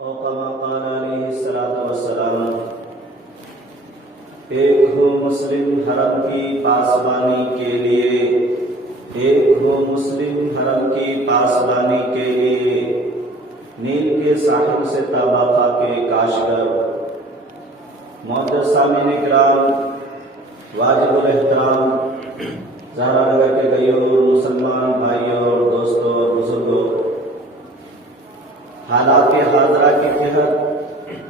اور کما قال علیہ الصلوۃ والسلام، ایک ہو مسلم حرم کی پاسبانی کے لیے، ایک ہو مسلم حرم کی پاسبانی کے لیے، نیل کے ساحل سے تاباقہ کے کاشگر۔ معزز سامعین کرام، واجب الاحترام زہرا نگر کے غیور مسلمان بھائیوں اور دوستوں اور بزرگوں، حالات حاضرہ کے تحت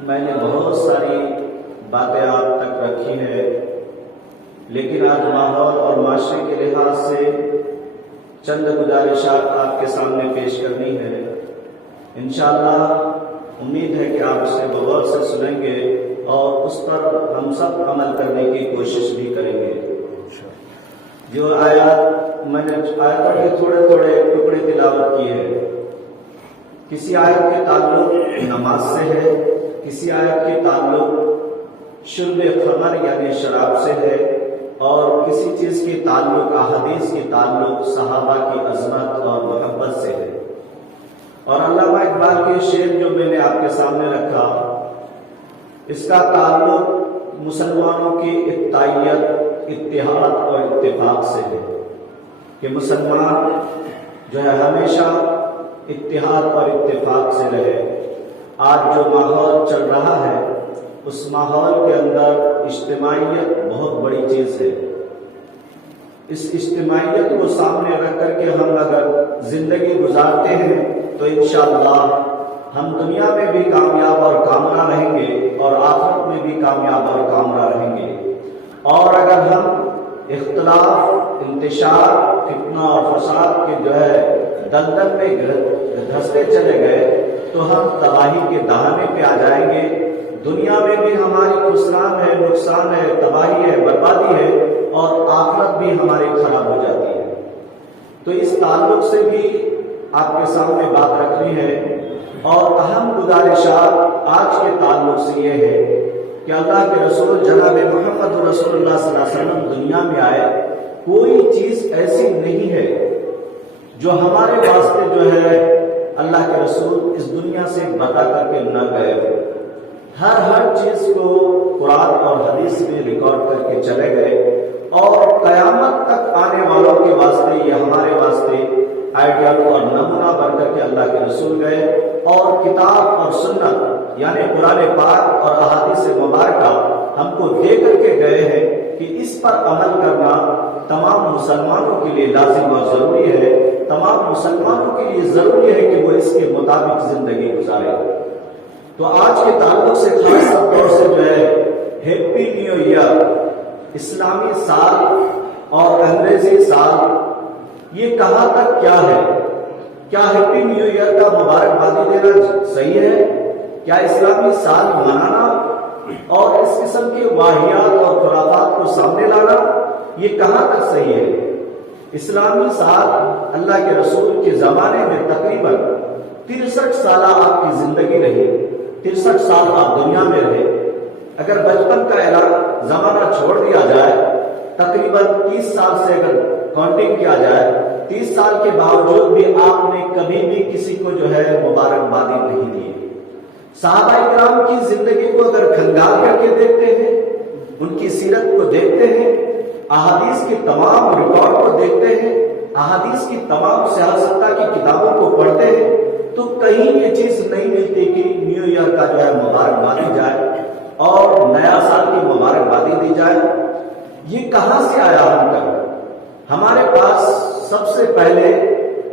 میں نے بہت ساری باتیں آپ تک رکھی ہیں، لیکن آج ماحول اور معاشرے کے لحاظ سے چند گزارشات آپ کے سامنے پیش کرنی ہے۔ انشاءاللہ امید ہے کہ آپ اسے غور سے سنیں گے اور اس پر ہم سب عمل کرنے کی کوشش بھی کریں گے۔ جو آیات میں نے آیتوں کے تھوڑے تھوڑے ٹکڑے تلاوت کیے ہیں، کسی آیت کے تعلق نماز سے ہے، کسی آیت کے تعلق شرب خمر یعنی شراب سے ہے، اور کسی چیز کی تعلق احادیث کی تعلق صحابہ کی عظمت اور محبت سے ہے۔ اور علامہ اقبال کے شعر جو میں نے آپ کے سامنے رکھا، اس کا تعلق مسلمانوں کی اتحاد، اتحاد اور اتفاق سے ہے کہ مسلمان جو ہے ہمیشہ اتحاد اور اتفاق سے رہے۔ آج جو ماحول چل رہا ہے، اس ماحول کے اندر اجتماعیت بہت بڑی چیز ہے۔ اس اجتماعیت کو سامنے رکھ کر کے ہم اگر زندگی گزارتے ہیں تو انشاءاللہ ہم دنیا میں بھی کامیاب اور کامرا رہیں گے اور آخرت میں بھی کامیاب اور کامرا رہیں گے۔ اور اگر ہم اختلاف، انتشار، فتنہ اور فساد کے جو ہے دلدل میں دھستے چلے گئے تو ہم تباہی کے دہانے پہ آ جائیں گے۔ دنیا میں بھی ہماری خسران ہے، نقصان ہے، تباہی ہے، بربادی ہے، اور آخرت بھی ہماری خراب ہو جاتی ہے۔ تو اس تعلق سے بھی آپ کے سامنے بات رکھنی ہے، اور اہم گزارشات آج کے تعلق سے یہ ہے کہ اللہ کے رسول جناب محمد رسول اللہ صلی اللہ علیہ وسلم دنیا میں آئے، کوئی چیز ایسی نہیں ہے جو ہمارے واسطے جو ہے اللہ کے رسول اس دنیا سے بتا کر کے نہ گئے۔ ہر چیز کو قرآن اور حدیث میں ریکارڈ کر کے چلے گئے، اور قیامت تک آنے والوں کے واسطے یہ ہمارے واسطے آئیڈیل اور نمونہ بن کر کے اللہ کے رسول گئے، اور کتاب اور سنت یعنی قرآن پاک اور احادیث مبارکہ ہم کو دے کر کے گئے ہیں کہ اس پر عمل کرنا تمام مسلمانوں کے لیے لازم اور ضروری ہے۔ تمام مسلمانوں کے لیے ضروری ہے کہ وہ اس کے مطابق زندگی گزارے۔ تو آج کے تعلق سے خاص طور سے جو ہے ہیپی نیو ایئر، اسلامی سال اور انگریزی سال، یہ کہاں تک کیا ہے؟ کیا ہیپی نیو ایئر کا مبارکبادی دینا صحیح ہے؟ کیا اسلامی سال منانا اور اس قسم کے واہیات اور خرافات کو سامنے لانا یہ کہاں تک صحیح ہے؟ اسلامی سال اللہ کے رسول کے زمانے میں تقریباً 63 سالہ آپ کی زندگی رہی، 63 سال آپ دنیا میں رہے۔ اگر بچپن کا زمانہ چھوڑ دیا جائے، تقریباً 30 سال سے اگر کاؤنٹنگ کیا جائے، 30 سال کے باوجود بھی آپ نے کبھی بھی کسی کو جو ہے مبارکبادی نہیں دی۔ صحابہ کرام کی زندگی کو اگر کھنگال کر کے دیکھتے ہیں، ان کی سیرت کو دیکھتے ہیں، احادیث کے تمام ریکارڈ کو دیکھتے ہیں، احادیث کی تمام سیاستہ کی کتابوں کو پڑھتے ہیں، تو کہیں یہ چیز نہیں ملتی کہ نیو ایئر کا جو ہے مبارکبادی جائے اور نیا سال کی مبارکبادی دی جائے۔ یہ کہاں سے آیا ہم تک؟ ہمارے پاس سب سے پہلے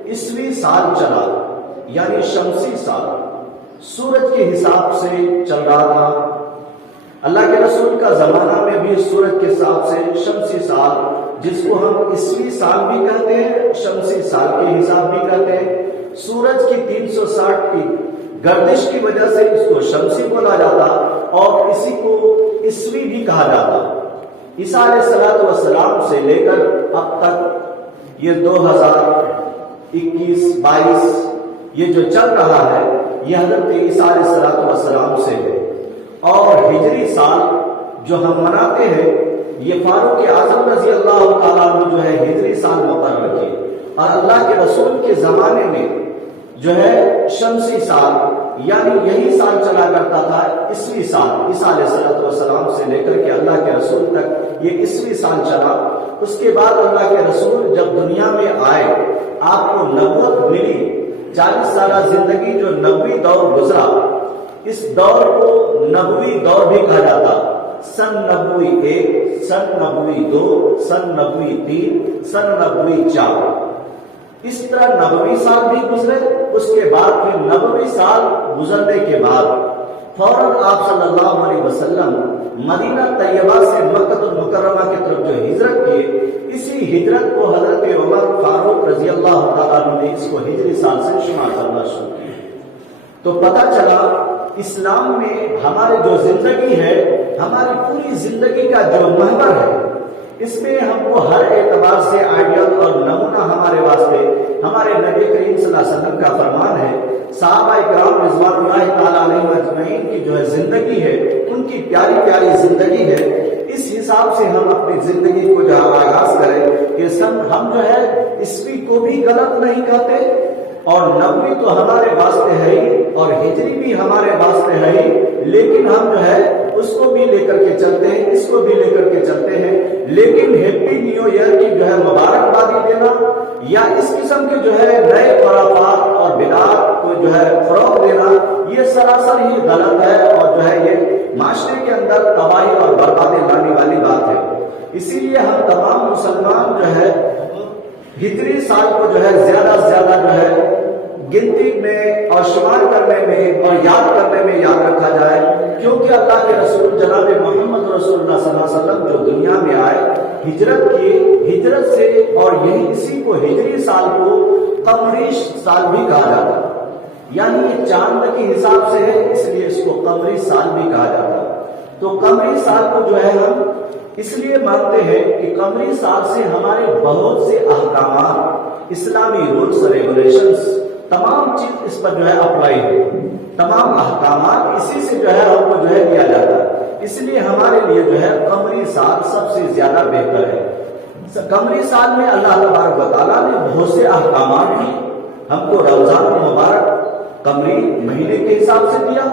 عیسوی سال چلا، یعنی شمسی سال، سورج کے حساب سے چل رہا تھا۔ اللہ کے رسول کا زمانہ میں بھی سورج کے حساب سے شمسی سال، جس کو ہم عیسوی سال بھی کہتے ہیں، شمسی سال کے حساب بھی کہتے ہیں، سورج کی 360 کی گردش کی وجہ سے اس کو شمسی بولا جاتا اور اسی کو عیسوی بھی کہا جاتا۔ عیسیٰ علیہ الصلوۃ والسلام سے لے کر اب تک یہ 2021-22 یہ جو چل رہا ہے، یہ حضرت عیسیٰ علیہ الصلوۃ والسلام سے ہے۔ اور ہجری سال جو ہم مناتے ہیں، یہ فاروق اعظم رضی اللہ تعالیٰ عنہ جو ہے ہجری سال مقرر کیے، اور اللہ کے رسول کے زمانے میں جو ہے شمسی سال، یعنی یہی سال چلا کرتا تھا عیسوی سال، عیسیٰ علیہ السلام سے لے کر کے اللہ کے رسول تک یہ عیسوی سال چلا۔ اس کے بعد اللہ کے رسول جب دنیا میں آئے، آپ کو نبوت ملی، 40 سالہ زندگی جو نبوی دور گزرا، اس دور کو نبوی دور بھی کہا جاتا۔ سن نبوی 1، سن نبوی 2، سن نبوی 3، سن نبوی 4، اس طرح نبوی سال بھی گزرے۔ اس کے بعد پھر نبوی سال گزرنے کے بعد فوراً آپ صلی اللہ علیہ وسلم مدینہ طیبہ سے مکہ المکرمہ کی طرف جو ہجرت کیے، اسی ہجرت کو حضرت عمر فاروق رضی اللہ تعالیٰ عنہ نے اس کو ہجری سال سے شمار کرنا شروع کیا۔ تو پتہ چلا اسلام میں ہماری جو زندگی ہے، ہماری پوری زندگی کا جو محور ہے، اس میں ہم کو ہر اعتبار سے آئیڈیل اور نمونہ ہمارے واسطے ہمارے نبی کریم صلی اللہ علیہ وسلم کا فرمان ہے۔ صحابہ کرام رضوان اللہ تعالیٰ علیہ اجمعین کی جو ہے زندگی ہے، ان کی پیاری پیاری زندگی ہے، اس حساب سے ہم اپنی زندگی کو جو آغاز کریں کہ ہم جو ہے عیسوی کو بھی غلط نہیں کہتے، اور نبوی تو ہمارے واسطے ہے ہی، اور ہجری بھی ہمارے واسطے ہے ہی، لیکن ہم جو ہے اس کو بھی لے کر کے چلتے ہیں، اس کو بھی لے کر کے چلتے ہیں، لیکن ہیپی نیو ایئر کی جو ہے مبارکبادی دینا یا اس قسم کے جو ہے نئے خرافات اور بدعات کو جو ہے فروغ دینا، یہ سراسر ہی غلط ہے، اور جو ہے یہ معاشرے کے اندر تباہی اور بربادی لانے والی بات ہے۔ اسی لیے ہم تمام مسلمان جو ہے ہجری سال کو جو ہے زیادہ سے زیادہ جو ہے گنتی میں اور شمار کرنے میں اور یاد کرنے میں یاد رکھا جائے، کیونکہ اللہ کے رسول جناب محمد رسول اللہ صلی اللہ علیہ وسلم جو دنیا میں آئے، ہجرت کی، ہجرت سے، اور یہی اسی کو ہجری سال کو قمری سال بھی کہا جاتا ہے، یعنی یہ چاند کے حساب سے ہے، اس لیے اس کو قمری سال بھی کہا جاتا ہے۔ تو قمری سال کو جو ہے ہم اس لیے مانتے ہیں کہ قمری سال سے ہمارے بہت سے احکامات، اسلامی رولز ریگولیشنز، تمام چیز اس پر جو ہے اپلائی ہے، تمام احکامات اسی سے جو ہے ہم کو جو ہے دیا جاتا ہے، اس لیے ہمارے لیے جو ہے قمری سال سب سے زیادہ بہتر ہے۔ قمری سال میں اللہ تبارک و تعالیٰ نے بہت سے احکامات دی، ہم کو رمضان المبارک قمری مہینے کے حساب سے دیا،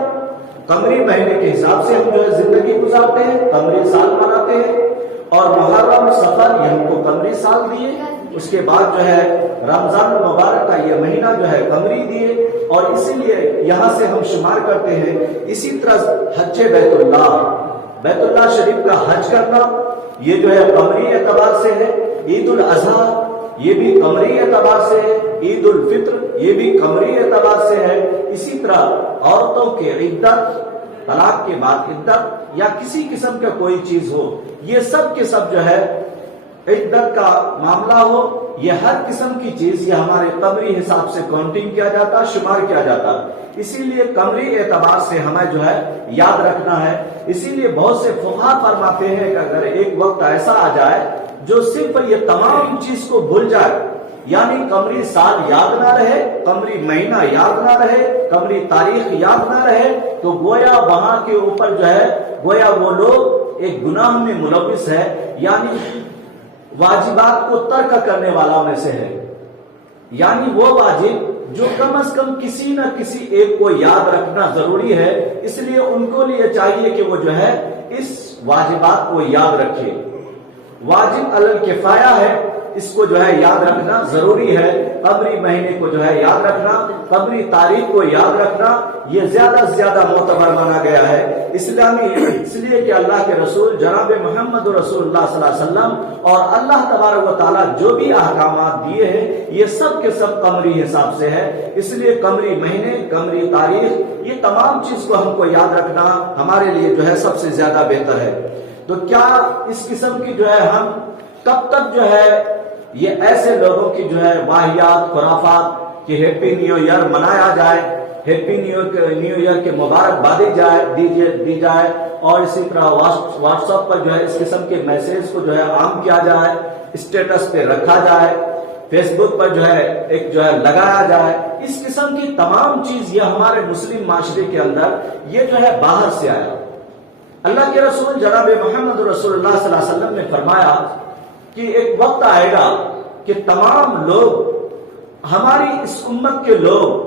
قمری مہینے کے حساب سے ہم جو ہے زندگی گزارتے ہیں، قمری سال مناتے ہیں، اور محرم سفر یہ ہم کو قمری سال دیے، اس کے بعد جو ہے رمضان المبارک کا یہ مہینہ جو ہے قمری دیے، اور اسی لیے یہاں سے ہم شمار کرتے ہیں۔ اسی طرح حج بیت اللہ شریف کا حج کرنا یہ جو ہے قمری اعتبار سے ہے، عید الاضحیٰ یہ بھی قمری اعتبار سے ہے، عید الفطر یہ بھی قمری اعتبار سے ہے۔ اسی طرح عورتوں کے عدت، طلاق کے بعد عدت یا کسی قسم کا کوئی چیز ہو، یہ سب کے سب جو ہے عدت کا معاملہ ہو، یہ ہر قسم کی چیز یہ ہمارے قمری حساب سے کاؤنٹنگ کیا جاتا، شمار کیا جاتا، اسی لیے قمری اعتبار سے ہمیں جو ہے یاد رکھنا ہے۔ اسی لیے بہت سے فقہا فرماتے ہیں کہ اگر ایک وقت ایسا آ جائے جو صرف یہ تمام چیز کو بھول جائے، یعنی قمری سال یاد نہ رہے، قمری مہینہ یاد نہ رہے، قمری تاریخ یاد نہ رہے، تو گویا وہاں کے اوپر جو ہے گویا وہ لوگ ایک گناہ میں ملوث ہے، یعنی واجبات کو ترک کرنے والوں میں سے ہے، یعنی وہ واجب جو کم از کم کسی نہ کسی ایک کو یاد رکھنا ضروری ہے، اس لیے ان کو لیے چاہیے کہ وہ جو ہے اس واجبات کو یاد رکھے۔ واجب علی الکفایہ ہے، اس کو جو ہے یاد رکھنا ضروری ہے، قمری مہینے کو جو ہے یاد رکھنا، قمری تاریخ کو یاد رکھنا، یہ زیادہ سے زیادہ معتبر مانا گیا ہے اسلامی، اس لیے کہ اللہ کے رسول جناب محمد رسول اللہ صلی اللہ علیہ وسلم اور اللہ تبارک و تعالیٰ جو بھی احکامات دیے ہیں یہ سب کے سب قمری حساب سے ہے، اس لیے قمری مہینے، قمری تاریخ، یہ تمام چیز کو ہم کو یاد رکھنا ہمارے لیے جو ہے سب سے زیادہ بہتر ہے۔ تو کیا اس قسم کی جو ہے ہم کب تک جو ہے یہ ایسے لوگوں کی جو ہے واہیات خرافات کہ ہیپی نیو ایئر منایا جائے، ہیپی نیو ایئر کے مبارکبادی دی جائے، اور اسی طرح واٹس ایپ پر جو ہے اس قسم کے میسیج کو جو ہے عام کیا جائے، اسٹیٹس پہ رکھا جائے، فیس بک پر جو ہے ایک جو ہے لگایا جائے، اس قسم کی تمام چیز یہ ہمارے مسلم معاشرے کے اندر یہ جو ہے باہر سے آیا۔ اللہ کے رسول جناب محمد رسول اللہ صلی اللہ علیہ وسلم نے فرمایا کہ ایک وقت آئے گا کہ تمام لوگ، ہماری اس امت کے لوگ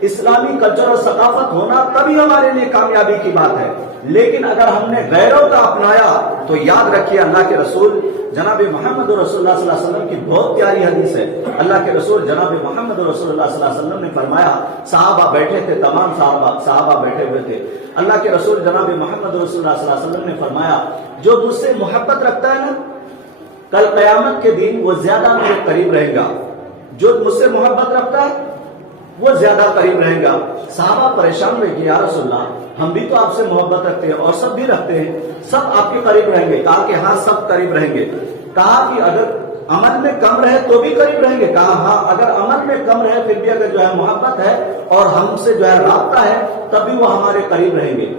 اسلامی کلچر اور ثقافت ہونا تبھی ہمارے لیے کامیابی کی بات ہے. لیکن اگر ہم نے غیروں کا اپنایا تو یاد رکھیے اللہ کے رسول جناب محمد رسول اللہ صلی اللہ علیہ وسلم کی بہت پیاری حدیث ہے. اللہ کے رسول جناب محمد رسول اللہ صلی اللہ علیہ وسلم نے فرمایا، صحابہ بیٹھے تھے، تمام صحابہ بیٹھے ہوئے تھے. اللہ کے رسول جناب محمد رسول اللہ صلی اللہ علیہ وسلم نے فرمایا، جو مجھ سے محبت رکھتا ہے نا، کل قیامت کے دن وہ زیادہ میرے قریب رہے گا. جو مجھ سے محبت رکھتا ہے وہ زیادہ قریب رہے گا. صحابہ پریشان ہوئے کہ یا رسول اللہ، ہم بھی تو آپ سے محبت رکھتے ہیں اور سب بھی رکھتے ہیں، سب آپ کے قریب رہیں گے. کہا کہ ہاں سب قریب رہیں گے. کہا کہ اگر عمل میں کم رہے تو بھی قریب رہیں گے. کہا ہاں اگر عمل میں کم رہے پھر بھی اگر جو ہے محبت ہے اور ہم سے جو ہے رابطہ ہے تب بھی وہ ہمارے قریب رہیں گے.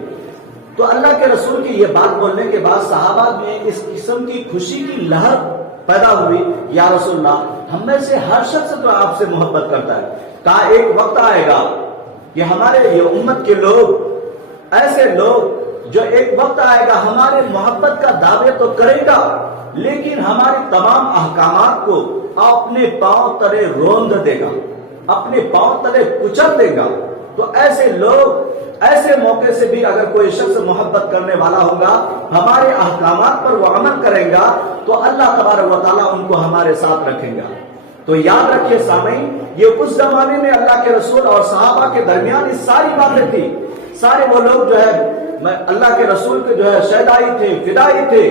تو اللہ کے رسول کی یہ بات بولنے کے بعد صحابہ میں اس قسم کی خوشی کی لہر پیدا ہوئی، یا رسول اللہ ہم میں سے ہر شخص تو آپ سے محبت کرتا ہے. کہا ایک وقت آئے گا کہ ہمارے یہ امت کے لوگ، ایسے لوگ جو ایک وقت آئے گا ہمارے محبت کا دعوے تو کرے گا لیکن ہمارے تمام احکامات کو اپنے پاؤں تلے روند دے گا، اپنے پاؤں تلے کچل دے گا. تو ایسے لوگ، ایسے موقع سے بھی اگر کوئی شخص محبت کرنے والا ہوگا، ہمارے احکامات پر وہ عمل کرے گا تو اللہ تبارک و تعالیٰ ان کو ہمارے ساتھ رکھیں گا. تو یاد رکھیے سامعین، یہ اس زمانے میں اللہ کے رسول اور صحابہ کے درمیان اس ساری باتیں تھی. سارے وہ لوگ جو ہے اللہ کے رسول کے جو ہے شہدائی تھے، فدائی تھے،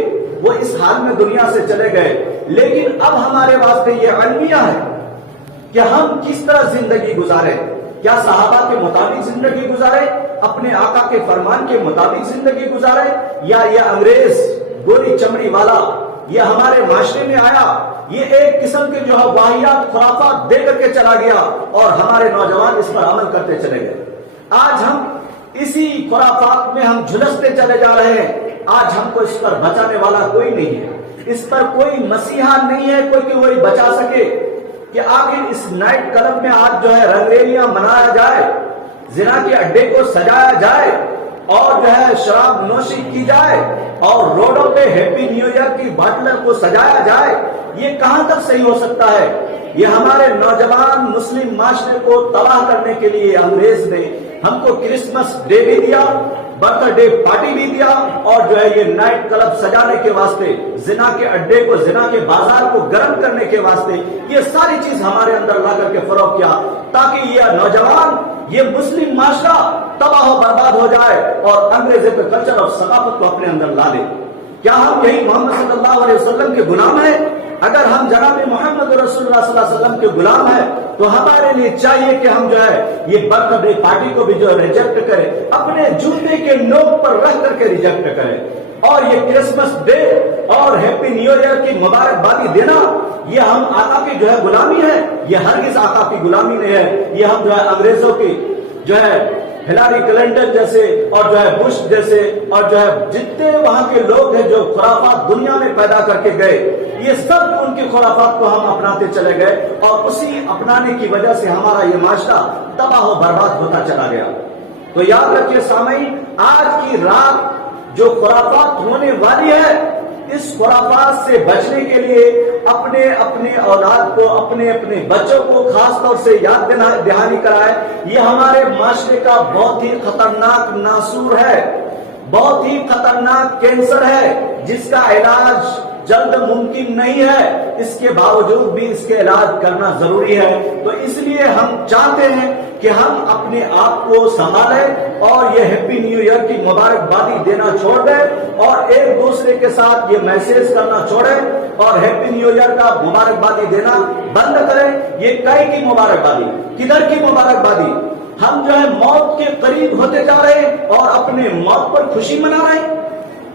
وہ اس حال میں دنیا سے چلے گئے. لیکن اب ہمارے واسطے یہ المیہ ہے کہ ہم کس طرح زندگی گزارے. کیا صحابہ کے مطابق زندگی گزارے، اپنے آقا کے فرمان کے مطابق زندگی گزارے، یا یہ انگریز گوری چمڑی والا یہ ہمارے معاشرے میں آیا، یہ ایک قسم کے جو ہے واہیات خرافات دے کر کے چلا گیا اور ہمارے نوجوان اس پر عمل کرتے چلے گئے. آج ہم اسی خرافات میں ہم جھلستے چلے جا رہے ہیں. آج ہم کو اس پر بچانے والا کوئی نہیں ہے، اس پر کوئی مسیحا نہیں ہے کوئی کہ وہی بچا سکے کہ آخر اس نائٹ کلب میں آج جو ہے رنگریلیاں منایا جائے، زنا کے اڈے کو سجایا جائے اور جو ہے شراب نوشی کی جائے اور روڈوں پہ ہیپی نیو ایئر کی باٹلر کو سجایا جائے. یہ کہاں تک صحیح ہو سکتا ہے؟ یہ ہمارے نوجوان مسلم معاشرے کو تباہ کرنے کے لیے انگریز نے ہم کو کرسمس ڈے بھی دیا، برتھ ڈے پارٹی بھی دیا اور جو ہے یہ نائٹ کلب سجانے کے واسطے، زنا کے اڈے کو، زنا کے بازار کو گرم کرنے کے واسطے یہ ساری چیز ہمارے اندر لا کر کے فروغ کیا تاکہ یہ نوجوان، یہ مسلم معاشرہ تباہ و برباد ہو جائے اور انگریزی کے کلچر اور ثقافت کو اپنے اندر لا لے. کیا ہم یہی محمد صلی اللہ علیہ وسلم کے غلام ہیں؟ اگر ہم جناب محمد رسول اللہ صلی اللہ علیہ وسلم کے غلام ہیں تو ہمارے لیے چاہیے کہ ہم جو ہے یہ برتھ ڈے پارٹی کو بھی جو ریجیکٹ کریں، اپنے جوتے کے نوک پر رکھ کر کے ریجیکٹ کریں. اور یہ کرسمس ڈے اور ہیپی نیو ایئر کی مبارکبادی دینا یہ ہم آقا کی جو ہے غلامی ہے، یہ ہرگز آقا کی غلامی نہیں ہے. یہ ہم جو ہے انگریزوں کی جو ہے ہلاری کلنٹن جیسے اور جو ہے بش جیسے اور جو ہے جتنے وہاں کے لوگ ہیں جو خرافات دنیا میں پیدا کر کے گئے، یہ سب ان کی خرافات کو ہم اپناتے چلے گئے اور اسی اپنانے کی وجہ سے ہمارا یہ معاشرہ تباہ و برباد ہوتا چلا گیا. تو یاد رکھیے سامعین، آج کی رات جو خرافات ہونے والی ہے، اس خرافات سے بچنے کے لیے اپنے اپنے اولاد کو، اپنے اپنے بچوں کو خاص طور سے یاد دہانی کرائے. یہ ہمارے معاشرے کا بہت ہی خطرناک ناسور ہے، بہت ہی خطرناک کینسر ہے جس کا علاج جلد ممکن نہیں ہے. اس کے باوجود بھی اس کے علاج کرنا ضروری ہے. تو اس لیے ہم چاہتے ہیں کہ ہم اپنے آپ کو سنبھالیں اور یہ ہیپی نیو ایئر کی مبارکبادی دینا چھوڑ دیں اور ایک دوسرے کے ساتھ یہ میسج کرنا چھوڑیں اور ہیپی نیو ایئر کا مبارکبادی دینا بند کریں. یہ کئی کی مبارکبادی، کدھر کی مبارکبادی؟ ہم جو ہے موت کے قریب ہوتے جا رہے ہیں اور اپنے موت پر خوشی منا رہے ہیں،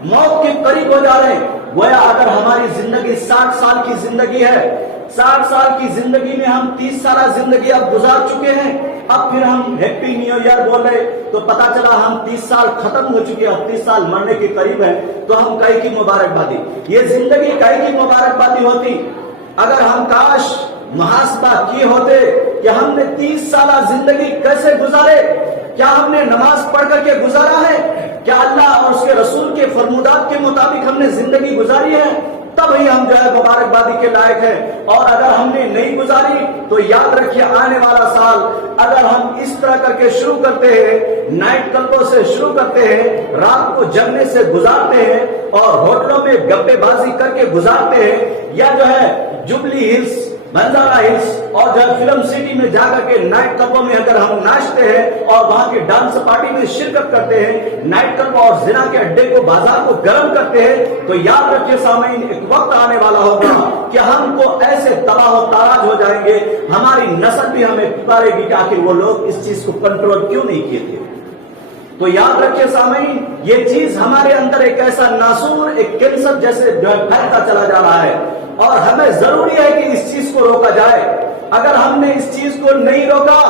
موت کے قریب ہو جا رہے ہیں. گویا اگر ہماری زندگی 60 سال کی زندگی ہے، 60 سال کی زندگی میں ہم 30 سالہ زندگی اب گزار چکے ہیں، اب پھر ہم ہیپی نیو ایئر بول رہے تو پتا چلا ہم 30 سال ختم ہو چکے، اب 30 سال مرنے کے قریب ہے. تو ہم کئی کی مبارکبادی، یہ زندگی کئی کی مبارکبادی ہوتی. اگر ہم کاش محاسبہ کیے ہوتے کہ ہم نے 30 سالہ زندگی کیسے گزارے، کیا ہم نے نماز پڑھ کر کے گزارا ہے، کیا اللہ اور اس کے رسول کے فرمودات کے مطابق ہم نے زندگی گزاری ہے، تب ہی ہم جو ہے مبارکبادی کے لائق ہیں. اور اگر ہم نے نہیں گزاری تو یاد رکھیے آنے والا سال اگر ہم اس طرح کر کے شروع کرتے ہیں، نائٹ کلبوں سے شروع کرتے ہیں، رات کو جگنے سے گزارتے ہیں اور ہوٹلوں میں گپے بازی کر کے گزارتے ہیں، یا جو ہے جبلی ہلز، بنجارہ ہلز اور جو ہے فلم سٹی میں جا کر کے نائٹ کلبوں میں اگر ہم ناچتے ہیں اور وہاں کی ڈانس پارٹی میں شرکت کرتے ہیں، نائٹ کلب اور زنا کے اڈے کو، بازار کو گرم کرتے ہیں، تو یاد رکھیے سامعین، ایک وقت آنے والا ہوگا کہ ہم کو ایسے تباہ و تاراج ہو جائیں گے، ہماری نسل بھی ہمیں پکارے گی کہ آخر وہ لوگ اس چیز کو کنٹرول کیوں نہیں کیے تھے. تو یاد رکھیے سامعین، یہ چیز ہمارے اندر ایک ایسا ناسور، ایک کینسر جیسے جو ہے پھیلتا چلا جا رہا ہے، اور ہمیں ضروری ہے کہ اس چیز کو روکا جائے. اگر ہم نے اس چیز کو نہیں روکا،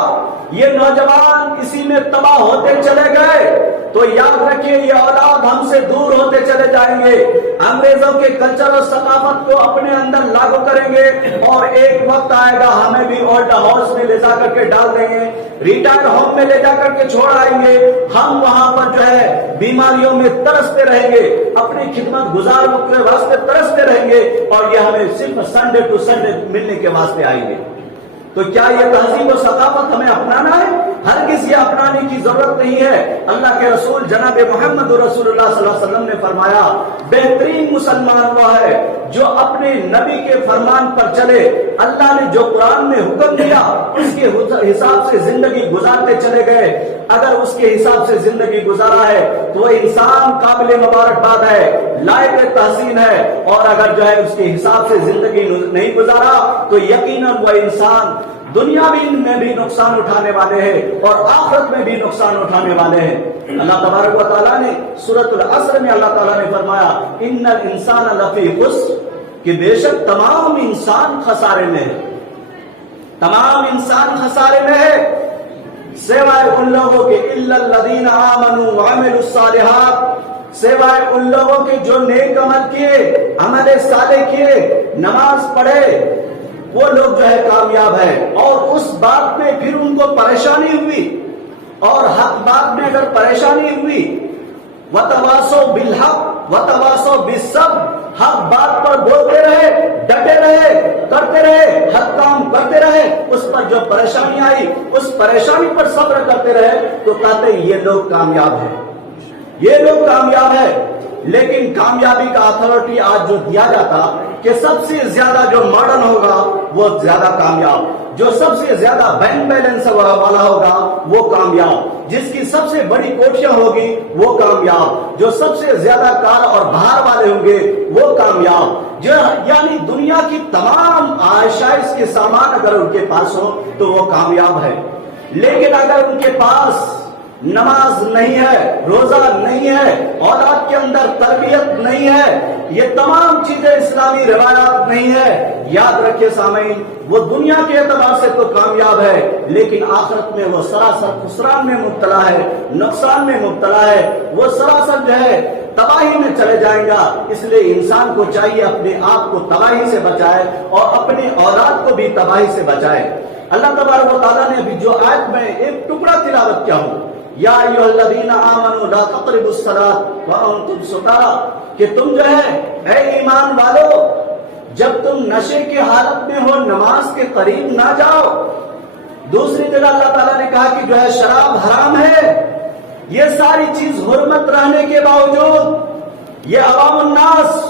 یہ نوجوان اسی میں تباہ ہوتے چلے گئے، تو یاد رکھیے یہ اولاد ہم سے دور ہوتے چلے جائیں گے، انگریزوں کے کلچر اور ثقافت کو اپنے اندر لاگو کریں گے، اور ایک وقت آئے گا ہمیں بھی اولڈ ہاؤس میں لے جا کر کے ڈال دیں گے، ریٹائر ہوم میں لے جا کر کے چھوڑ آئیں گے. ہم وہاں پر جو ہے بیماریوں میں ترستے رہیں گے، اپنی خدمت گزاروں کے واسطے ترستے رہیں گے، اور یہ ہمیں صرف سنڈے ٹو سنڈے ملنے کے واسطے آئیں گے. تو کیا یہ تہذیب و ثقافت ہمیں اپنانا ہے؟ ہرگز یہ اپنانے کی ضرورت نہیں ہے. اللہ کے رسول جناب محمد رسول اللہ صلی اللہ علیہ وسلم نے فرمایا، بہترین مسلمان وہ ہے جو اپنے نبی کے فرمان پر چلے. اللہ نے جو قرآن میں حکم دیا اس کے حساب سے زندگی گزارتے چلے گئے. اگر اس کے حساب سے زندگی گزارا ہے تو وہ انسان قابل مبارکباد ہے، لائق تحسین ہے. اور اگر جو ہے اس کے حساب سے زندگی نہیں گزارا تو یقیناً وہ انسان دنیا میں بھی نقصان اٹھانے والے ہیں اور آخرت میں بھی نقصان اٹھانے والے ہیں. اللہ تبارک و تعالیٰ نے سورۃ العصر میں اللہ تعالیٰ نے فرمایا، ان الانسان لفی خسر، کہ بے شک تمام انسان خسارے میں ہے، تمام انسان خسارے میں ہے، سوائے ان لوگوں کے الا الذین آمنوا وعملوا الصالحات، سوائے ان لوگوں کے جو نیک عمل کیے، عمل صالح کیے، نماز پڑھے، وہ لوگ جو ہے کامیاب ہے. اور اس بات میں پھر ان کو پریشانی ہوئی، اور حق بات میں اگر پریشانی ہوئی، وتواصوا بالحق وتواصوا بالصبر، حق بات پر بولتے رہے، ڈٹے رہے، کرتے رہے، حق کام کرتے رہے، اس پر جو پریشانی آئی اس پریشانی پر صبر کرتے رہے، تو کہتے ہیں یہ لوگ کامیاب ہیں، یہ لوگ کامیاب ہے. لیکن کامیابی کا اتھارٹی آج جو دیا جاتا کہ سب سے زیادہ جو ماڈرن ہوگا وہ زیادہ کامیاب، جو سب سے زیادہ بینک بیلنس والا ہوگا وہ کامیاب، جس کی سب سے بڑی کوٹھیاں ہوگی وہ کامیاب، جو سب سے زیادہ کار اور بہار والے ہوں گے وہ کامیاب. جو یعنی دنیا کی تمام آشائش کے سامان اگر ان کے پاس ہو تو وہ کامیاب ہے. لیکن اگر ان کے پاس نماز نہیں ہے، روزہ نہیں ہے، اولاد کے اندر تربیت نہیں ہے، یہ تمام چیزیں اسلامی روایات نہیں ہے، یاد رکھیے سامعین، وہ دنیا کے اعتبار سے تو کامیاب ہے لیکن آخرت میں وہ سراسر خسران میں مبتلا ہے، نقصان میں مبتلا ہے، وہ سراسر جو ہے تباہی میں چلے جائیں گا. اس لیے انسان کو چاہیے اپنے آپ کو تباہی سے بچائے اور اپنی اولاد کو بھی تباہی سے بچائے. اللہ تبارک و تعالیٰ نے ابھی جو آیت میں ایک ٹکڑا تلاوت کیا ہوں، یا ایھا الذین آمنوا لا تقربوا الصلاۃ وانتم سکارى، کہ تم جو ہے اے ایمان والو جب تم نشے کی حالت میں ہو نماز کے قریب نہ جاؤ. دوسری جگہ اللہ تعالیٰ نے کہا کہ جو ہے شراب حرام ہے. یہ ساری چیز حرمت رہنے کے باوجود یہ عوام الناس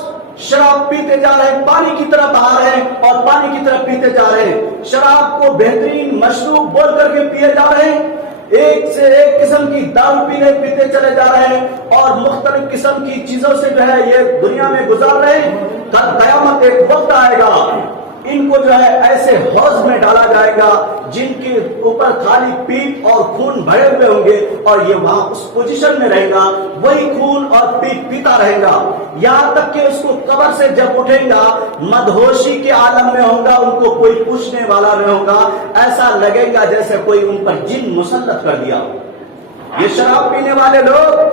شراب پیتے جا رہے ہیں، پانی کی طرف بہا رہے ہیں اور پانی کی طرف پیتے جا رہے ہیں، شراب کو بہترین مشروب بول کر کے پیے جا رہے ہیں، ایک سے ایک قسم کی دارو پیتے چلے جا رہے ہیں اور مختلف قسم کی چیزوں سے جو ہے یہ دنیا میں گزار رہے ہیں. کل قیامت ایک وقت آئے گا ان کو جو ہے ایسے حوض میں ڈالا جائے گا جن کے اوپر خالی پیٹ اور خون بھرے ہوئے ہوں گے، اور یہ وہاں اس پوزیشن میں رہے گا، وہی خون اور پیٹ پیتا رہے گا یہاں تک کہ اس کو قبر سے جب اٹھیں گا مدہوشی کے عالم میں ہوگا، ان کو کوئی پوچھنے والا نہیں ہوگا، ایسا لگے گا جیسے کوئی ان پر جن مسلط کر دیا. یہ شراب پینے والے لوگ،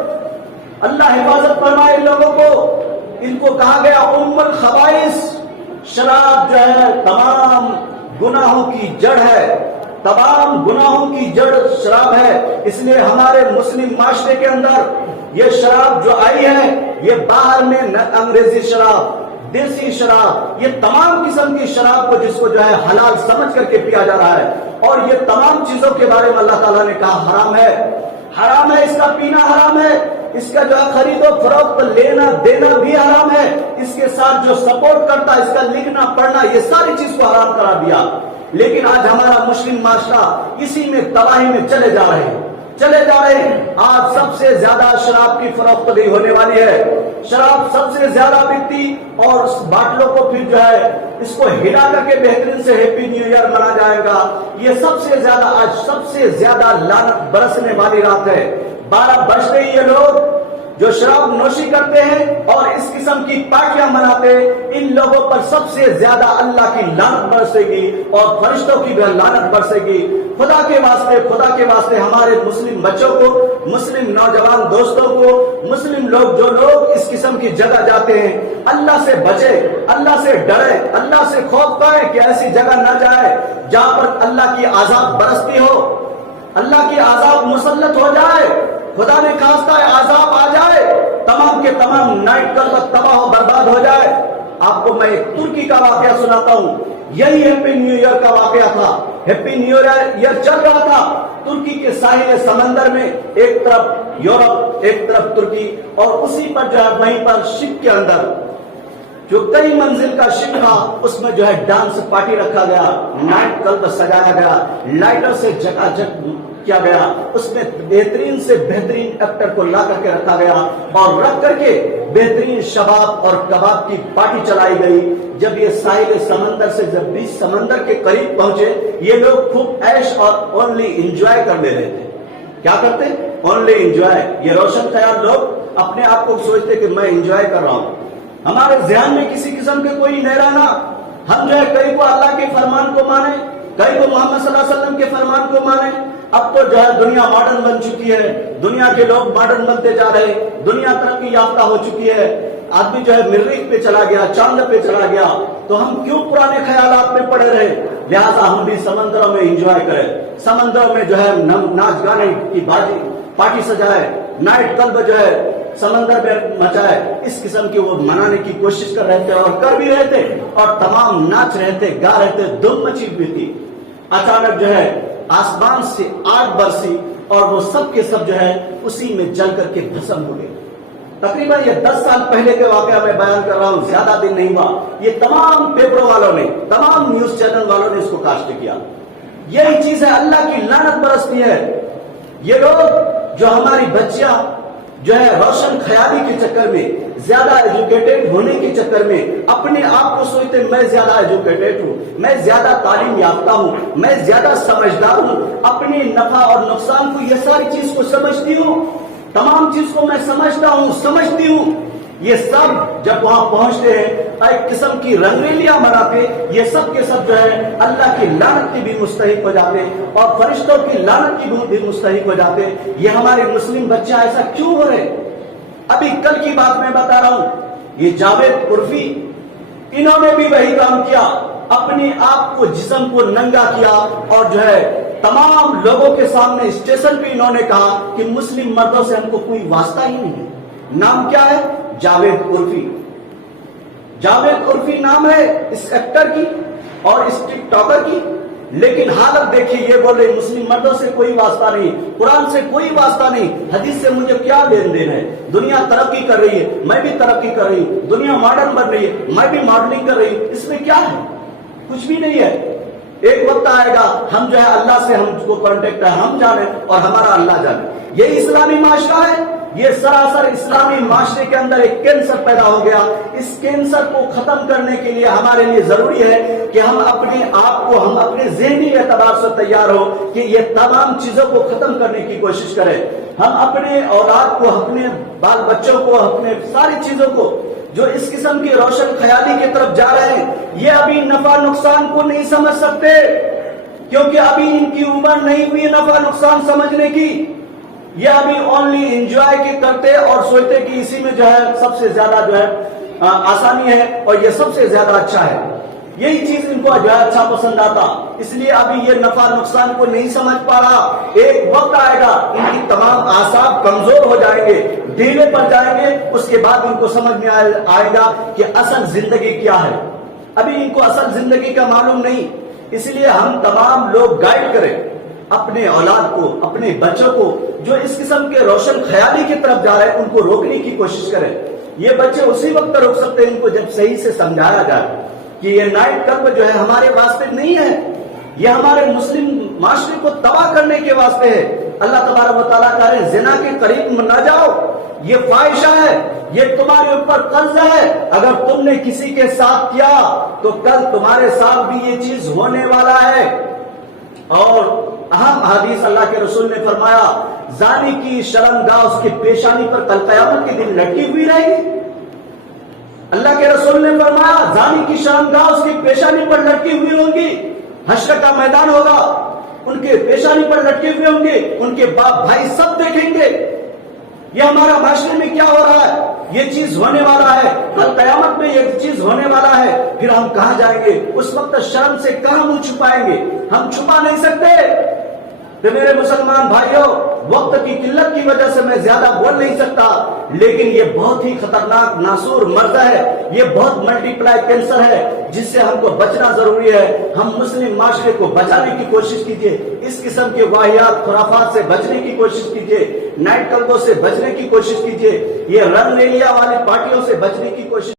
اللہ حفاظت فرمائے ان لوگوں کو، ان کو کہا گیا ام الخبائث. شراب جو ہے تمام گناہوں کی جڑ ہے، تمام گناہوں کی جڑ شراب ہے. اس لیے ہمارے مسلم معاشرے کے اندر یہ شراب جو آئی ہے یہ باہر میں انگریزی شراب، دیسی شراب، یہ تمام قسم کی شراب کو جس کو جو ہے حلال سمجھ کر کے پیا جا رہا ہے، اور یہ تمام چیزوں کے بارے میں اللہ تعالیٰ نے کہا حرام ہے، حرام ہے، اس کا پینا حرام ہے، اس کا جو ہے خرید و فروخت لینا دینا بھی حرام ہے، اس کے ساتھ جو سپورٹ کرتا ہے، اس کا لکھنا پڑھنا، یہ ساری چیز کو حرام کرا دیا۔ لیکن آج ہمارا مسلم معاشرہ اسی میں تباہی میں چلے جا رہے ہیں۔ آج سب سے زیادہ شراب کی فروخت بھی ہونے والی ہے، شراب سب سے زیادہ بکتی، اور باٹلوں کو پھر جو ہے اس کو ہلا کر کے بہترین سے ہیپی نیو ایئر منا جائے گا۔ یہ سب سے زیادہ آج سب سے زیادہ لعنت برسنے والی رات ہے۔ 12 بجتے ہی یہ لوگ جو شراب نوشی کرتے ہیں اور اس قسم کی پارٹیاں مناتے ہیں، ان لوگوں پر سب سے زیادہ اللہ کی لعنت برسے گی اور فرشتوں کی بھی لعنت برسے گی۔ خدا کے واسطے ہمارے مسلم بچوں کو، مسلم نوجوان دوستوں کو، مسلم لوگ جو لوگ اس قسم کی جگہ جاتے ہیں، اللہ سے بچے، اللہ سے ڈرے، اللہ سے خوف پائے کہ ایسی جگہ نہ جائے جہاں پر اللہ کی عذاب برستی ہو، اللہ کی عذاب مسلط ہو جائے، خدا نے خواستہ ہے عذاب آ جائے، تمام کے تمام نائٹ کلب تباہ و برباد ہو جائے۔ آپ کو میں ایک ترکی کا واقعہ سناتا ہوں، یہی ہیپی نیو ایئر کا واقعہ تھا۔ ہیپی نیو ایئر چل رہا تھا ترکی کے ساحل سمندر میں، ایک طرف یورپ ایک طرف ترکی، اور اسی پر جو ہے وہیں پر شپ کے اندر جو کئی منزل کا شپ تھا، اس میں جو ہے ڈانس پارٹی رکھا گیا، نائٹ کلب سجایا گیا، لائٹر سے جگہ جگ کیا گیا، اس میں بہترین سے بہترین ایکٹر کو لا کر کے رکھا گیا، اور رکھ کر کے بہترین شباب اور کباب کی پارٹی چلائی گئی۔ جب یہ ساحل سمندر سے جب بھی سمندر کے قریب پہنچے، یہ لوگ خوب عیش اور اونلی انجوائے کر لے رہے تھے۔ کیا کرتے؟ Only enjoy. یہ روشن خیال لوگ اپنے آپ کو سوچتے کہ میں انجوائے کر رہا ہوں، ہمارے ذہن میں کسی قسم کے کوئی نہیں رہنا۔ ہم جو ہے کئی کو اللہ کے فرمان کو مانے، کئی کو محمد صلی اللہ علیہ وسلم کے فرمان کو مانے۔ اب تو جو ہے دنیا ماڈرن بن چکی ہے، دنیا کے لوگ ماڈرن بنتے جا رہے، دنیا ترقی یافتہ ہو چکی ہے، آدمی جو ہے مریخ پہ چلا گیا، چاند پہ چلا گیا، تو ہم کیوں پرانے خیالات میں پڑے رہے؟ لہٰذا ہم بھی سمندروں میں انجوائے کریں، سمندروں میں جو ہے ناچ گانے کی پارٹی سجائے، نائٹ کلب جو ہے سمندر میں مچائے۔ اس قسم کی وہ منانے کی کوشش کر رہے تھے اور کر بھی رہے تھے، اور تمام ناچ رہے تھے، گا رہے تھے، دھوم مچی ہوئی تھی۔ اچانک جو ہے آسمان سے آگ برسی، اور وہ سب کے سب جو ہے اسی میں جل کر کے بھسم ہو گئے۔ تقریباً یہ 10 سال پہلے کے واقعہ میں بیان کر رہا ہوں، زیادہ دن نہیں ہوا۔ یہ تمام پیپروں والوں نے، تمام نیوز چینل والوں نے اس کو کاسٹ کیا۔ یہی چیز ہے، اللہ کی لعنت برستی ہے۔ یہ لوگ جو ہماری بچیاں جو ہے روشن خیالی کے چکر میں، زیادہ ایجوکیٹڈ ہونے کے چکر میں اپنے آپ کو سوچتے میں زیادہ ایجوکیٹڈ ہوں، میں زیادہ تعلیم یافتہ ہوں، میں زیادہ سمجھدار ہوں، اپنے نفع اور نقصان کو یہ ساری چیز کو سمجھتی ہوں، تمام چیز کو میں سمجھتی ہوں۔ یہ سب جب وہاں پہنچتے ہیں ایک قسم کی رنگریلیاں مناتے، یہ سب کے سب جو ہے اللہ کی لعنت کی بھی مستحق ہو جاتے اور فرشتوں کی لعنت کی بھی مستحق ہو جاتے۔ یہ ہمارے مسلم بچے ایسا کیوں ہو رہے؟ ابھی کل کی بات میں بتا رہا ہوں، یہ جاوید عرفی، انہوں نے بھی وہی کام کیا، اپنے آپ کو جسم کو ننگا کیا، اور جو ہے تمام لوگوں کے سامنے اسٹیشن پہ انہوں نے کہا کہ مسلم مردوں سے ہم کو کوئی واسطہ ہی نہیں ہے۔ نام کیا ہے؟ جاوید عرفی۔ جاوید عرفی نام ہے اس ایکٹر کی اور اس ٹک ٹاکر کی، لیکن حالت دیکھیے، یہ بول رہے مسلم مردوں سے کوئی واسطہ نہیں، قرآن سے کوئی واسطہ نہیں، حدیث سے مجھے کیا لین دین ہے؟ دنیا ترقی کر رہی ہے، میں بھی ترقی کر رہی ہوں، دنیا ماڈرن بن رہی ہے، میں بھی ماڈرننگ کر رہی ہوں، اس میں کیا ہے؟ کچھ بھی نہیں ہے۔ ایک وقت آئے گا ہم جو ہے اللہ سے ہم کو کانٹیکٹ ہے، ہم جانے اور ہمارا اللہ جانے۔ یہ اسلامی معاشرہ ہے؟ یہ سراسر اسلامی معاشرے کے اندر ایک کینسر پیدا ہو گیا۔ اس کینسر کو ختم کرنے کے لیے ہمارے لیے ضروری ہے کہ ہم اپنے آپ کو، ہم اپنے ذہنی اعتبار سے تیار ہو کہ یہ تمام چیزوں کو ختم کرنے کی کوشش کریں۔ ہم اپنے اولاد کو، اپنے بال بچوں کو، اپنے ساری چیزوں کو جو اس قسم کی روشن خیالی کی طرف جا رہے ہیں، یہ ابھی نفع نقصان کو نہیں سمجھ سکتے، کیونکہ ابھی ان کی عمر نہیں ہوئی نفع نقصان سمجھنے کی۔ یہ ابھی اونلی انجوائے کی کرتے اور سوچتے کہ اسی میں جو ہے سب سے زیادہ جو ہے آسانی ہے اور یہ سب سے زیادہ اچھا ہے۔ یہی چیز ان کو جو ہے اچھا پسند آتا، اس لیے ابھی یہ نفع نقصان کو نہیں سمجھ پا رہا. ایک وقت آئے گا ان کی تمام اعصاب کمزور ہو جائیں گے، ڈھیلے پڑ جائیں گے، اس کے بعد ان کو سمجھ میں آئے گا کہ اصل زندگی کیا ہے. ابھی ان کو اصل زندگی کا معلوم نہیں. اس لیے ہم تمام لوگ گائیڈ کریں اپنے اولاد کو، اپنے بچوں کو جو اس قسم کے روشن خیالی کی طرف جا رہے ہیں، ان کو روکنے کی کوشش کریں. یہ بچے اسی وقت روک سکتے ہیں ان کو جب صحیح سے سمجھایا جائے کہ یہ نائٹ کلب جو ہے ہمارے واسطے نہیں ہے، یہ ہمارے مسلم معاشرے کو تباہ کرنے کے واسطے ہے. اللہ تبارک و تعالیٰ کہہ رہے ہیں زنا کے قریب نہ جاؤ، یہ فاحشہ ہے، یہ تمہارے اوپر قرض ہے. اگر تم نے کسی کے ساتھ کیا تو کل تمہارے ساتھ بھی یہ چیز ہونے والا ہے. اور اہم حدیث اللہ کے رسول نے فرمایا زانی کی شرمگاہ اس کی پیشانی پر کل قیامت کے دن لٹکی ہوئی رہے گی. اللہ کے رسول نے فرمایا زانی کی شرمگاہ اس کی پیشانی پر لٹکی ہوئی ہوں گی. حشر کا میدان ہوگا، ان کے پیشانی پر لٹکے ہوئے ہوں گے، ان کے باپ بھائی سب دیکھیں گے یہ ہمارا معاشرے میں کیا ہو رہا ہے. یہ چیز ہونے والا ہے، کل قیامت میں یہ چیز ہونے والا ہے. پھر ہم کہاں جائیں گے؟ اس وقت شرم سے کہاں منہ چھپائیں گے؟ ہم چھپا نہیں سکتے. تو میرے مسلمان بھائیوں، وقت کی قلت کی وجہ سے میں زیادہ بول نہیں سکتا، لیکن یہ بہت ہی خطرناک ناسور مرض ہے، یہ بہت ملٹی پلائی کینسر ہے جس سے ہم کو بچنا ضروری ہے. ہم مسلم معاشرے کو بچانے کی کوشش کیجیے، اس قسم کے واہیات خرافات سے بچنے کی کوشش کیجیے، نائٹ کلبوں سے بچنے کی کوشش کیجیے، یہ رن لے لیا والی پارٹیوں سے بچنے کی کوشش